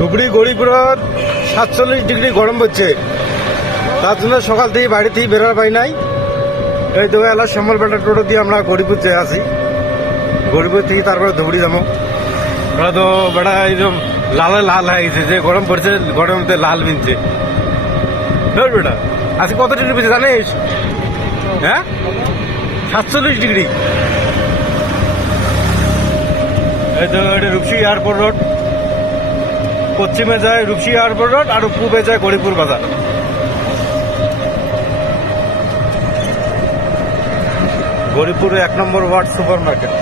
Dhubri গরিপুরত 47 degree গরম পড়ছে, তার জন্য সকাল থেকে বাড়ি থেকে বেরোর পাই নাই। এই তো এলা শ্যামল বেটা টোটো দিয়ে আমরা গরিপুর যেয়ে আছি। গরিপুর থেকে তারপরে ধুবড়ি যাবো। ওরা তো বেটা একদম লালে লাল হয়ে গেছে, যে গরম পড়ছে গরমতে লাল বিনছে। বেটা আজকে কত ডিগ্রি পড়ছে জানিস? হ্যাঁ, 47 ডিগ্রি। এই তো এটা রূপসী এয়ারপোর্ট রোড, পশ্চিমে যায় রূপসী এয়ারপোর্ট রোড আর পূবে যায় গরিপুর বাজার। গরিপুরে 1 নম্বর ওয়ার্ড সুপার মার্কেট।